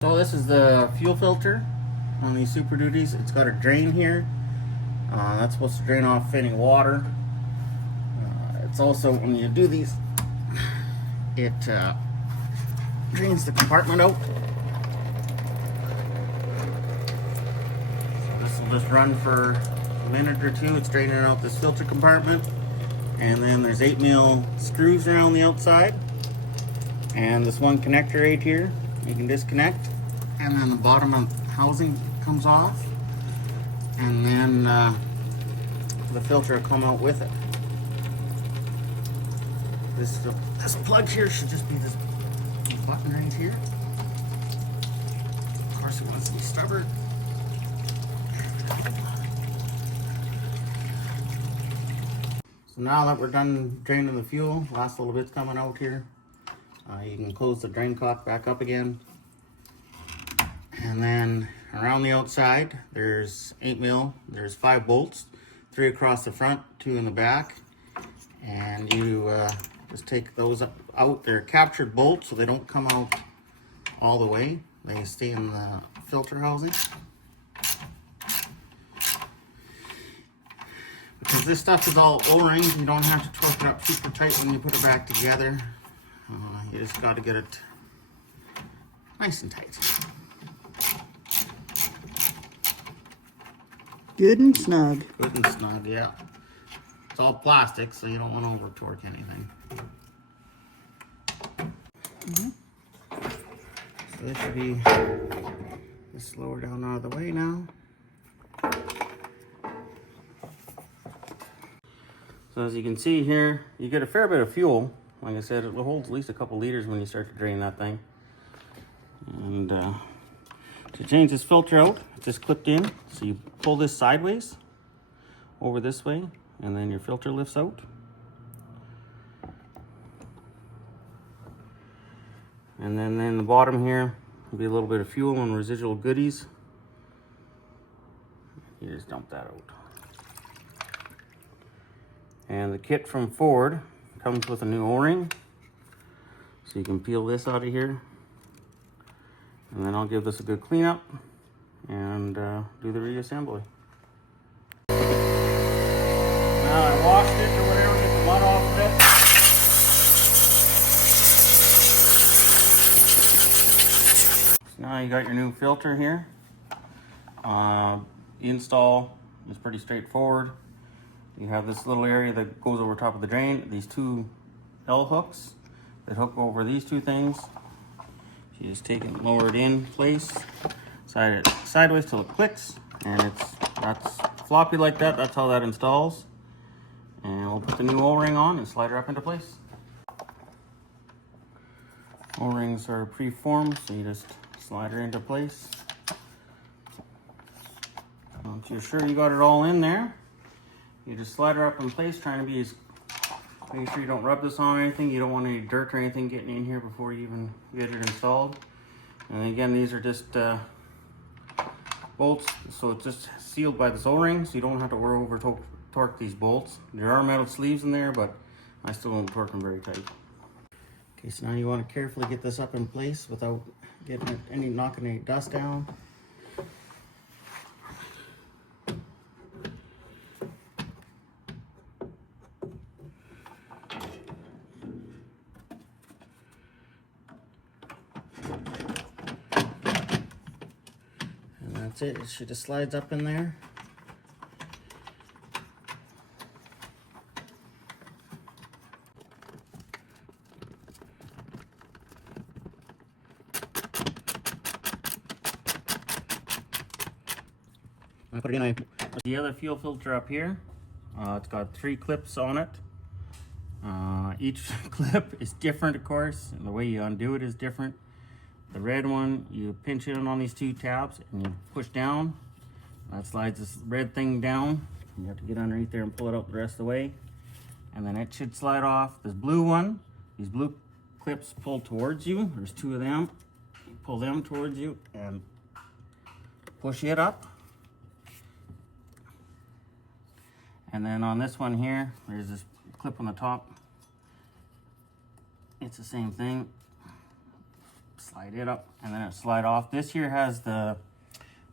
So this is the fuel filter on these Super Duties. It's got a drain here. That's supposed to drain off any water. It's also, when you do these, it drains the compartment out. So this will just run for a minute or two. It's draining out this filter compartment. And then there's 8mm screws around the outside. And this one connector right here, you can disconnect. And then the bottom of the housing comes off. And then the filter will come out with it. This plug here should just be this button right here. Of course, it wants to be stubborn. So now that we're done draining the fuel, last little bit's coming out here. You can close the drain cock back up again. And then around the outside, there's 8mm. There's 5 bolts, 3 across the front, 2 in the back. And you just take those out. They're captured bolts, so they don't come out all the way. They stay in the filter housing. Because this stuff is all O-ring, you don't have to torque it up super tight when you put it back together. You just got to get it nice and tight. Good and snug. Good and snug, yeah. It's all plastic, so you don't want to over torque anything. So this should be just lower down out of the way now. So as you can see here, you get a fair bit of fuel. Like I said, it holds at least a couple liters when you start to drain that thing. And to change this filter out, it's just clipped in. So you pull this sideways over this way, and then your filter lifts out. And then in the bottom here will be a little bit of fuel and residual goodies. You just dump that out. And the kit from Ford comes with a new O-ring. So you can peel this out of here. And then I'll give this a good cleanup and do the reassembly. Now I washed it or whatever, get the mud off of it. So now you got your new filter here. The install is pretty straightforward. You have this little area that goes over top of the drain, these 2 L hooks that hook over these 2 things. You just take it and lower it in place, slide it sideways till it clicks, and that's floppy like that. That's how that installs. And we'll put the new O-ring on and slide her up into place. O-rings are pre-formed, so you just slide her into place. Once you're sure you got it all in there, you just slide her up in place, trying to be as, make sure you don't rub this on or anything. You don't want any dirt or anything getting in here before you even get it installed. And again, these are just bolts, so it's just sealed by this O-ring, so you don't have to worry over torque these bolts. There are metal sleeves in there, but I still don't torque them very tight. Okay, so now you want to carefully get this up in place without getting knocking any dust down. That's it. She just slides up in there. I put it in the other fuel filter up here. It's got 3 clips on it. Each clip is different, of course, and the way you undo it is different. The red one, you pinch it on these 2 tabs and you push down. That slides this red thing down. You have to get underneath there and pull it out the rest of the way. And then it should slide off. This blue one, these blue clips pull towards you. There's 2 of them. You pull them towards you and push it up. And then on this one here, there's this clip on the top. It's the same thing. slide it up, and then it slide off. This here has the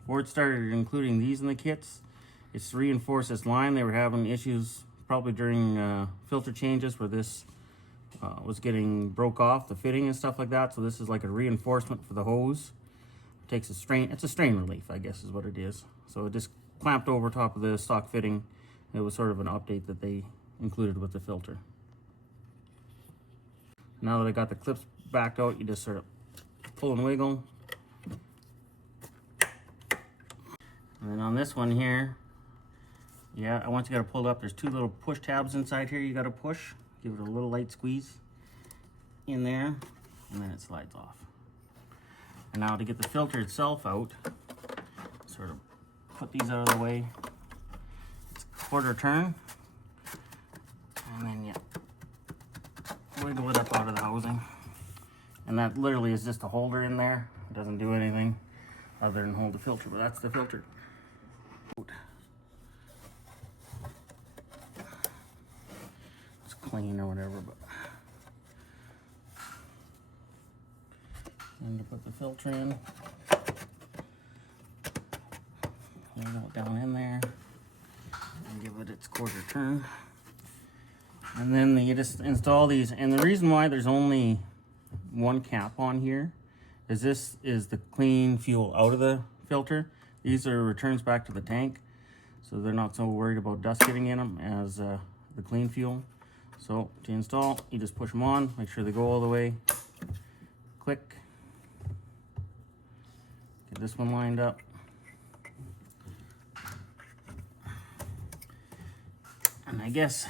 Ford started including these in the kits. It's to reinforce this line. They were having issues probably during filter changes where this was getting broke off the fitting and stuff like that. So this is like a reinforcement for the hose. It takes a strain. It's a strain relief, I guess is what it is. So it just clamped over top of the stock fitting. It was sort of an update that they included with the filter. Now that I got the clips backed out, you just sort of pull and wiggle. And then on this one here, yeah, once you got it pulled up, there's two little push tabs inside here you got to push. Give it a little light squeeze in there, and then it slides off. And now to get the filter itself out, sort of put these out of the way. It's a quarter turn, and then you wiggle it up out of the housing. And that literally is just a holder in there. It doesn't do anything other than hold the filter, but that's the filter. It's clean or whatever, but and to put the filter in, it down in there and give it its quarter turn. And then you just install these, and the reason why there's only one cap on here is this is the clean fuel out of the filter. These are returns back to the tank, so they're not so worried about dust getting in them as the clean fuel. So to install, you just push them on, make sure they go all the way, click, get this one lined up. And I guess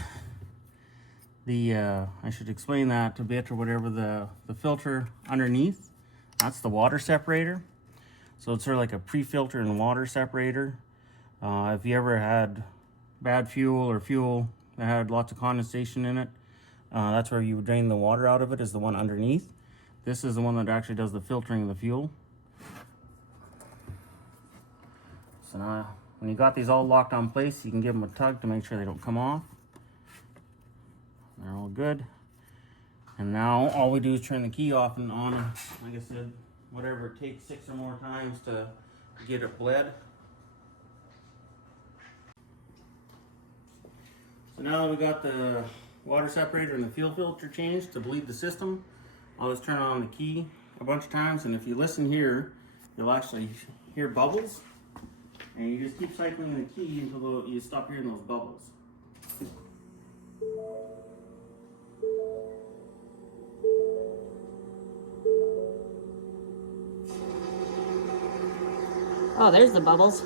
I should explain that a bit or whatever. The filter underneath, that's the water separator. So it's sort of like a pre-filter and water separator. If you ever had bad fuel or fuel that had lots of condensation in it, that's where you would drain the water out of it, is the one underneath. This is the one that actually does the filtering of the fuel. So now when you got these all locked on place, you can give them a tug to make sure they don't come off. They're all good. And now all we do is turn the key off and on, like I said, whatever it takes, 6 or more times to get it bled. So now that we got the water separator and the fuel filter changed to bleed the system, I'll just turn on the key a bunch of times, and if you listen here, you'll actually hear bubbles, and you just keep cycling the key until you stop hearing those bubbles. Oh, there's the bubbles.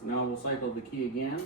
So now we'll cycle the key again.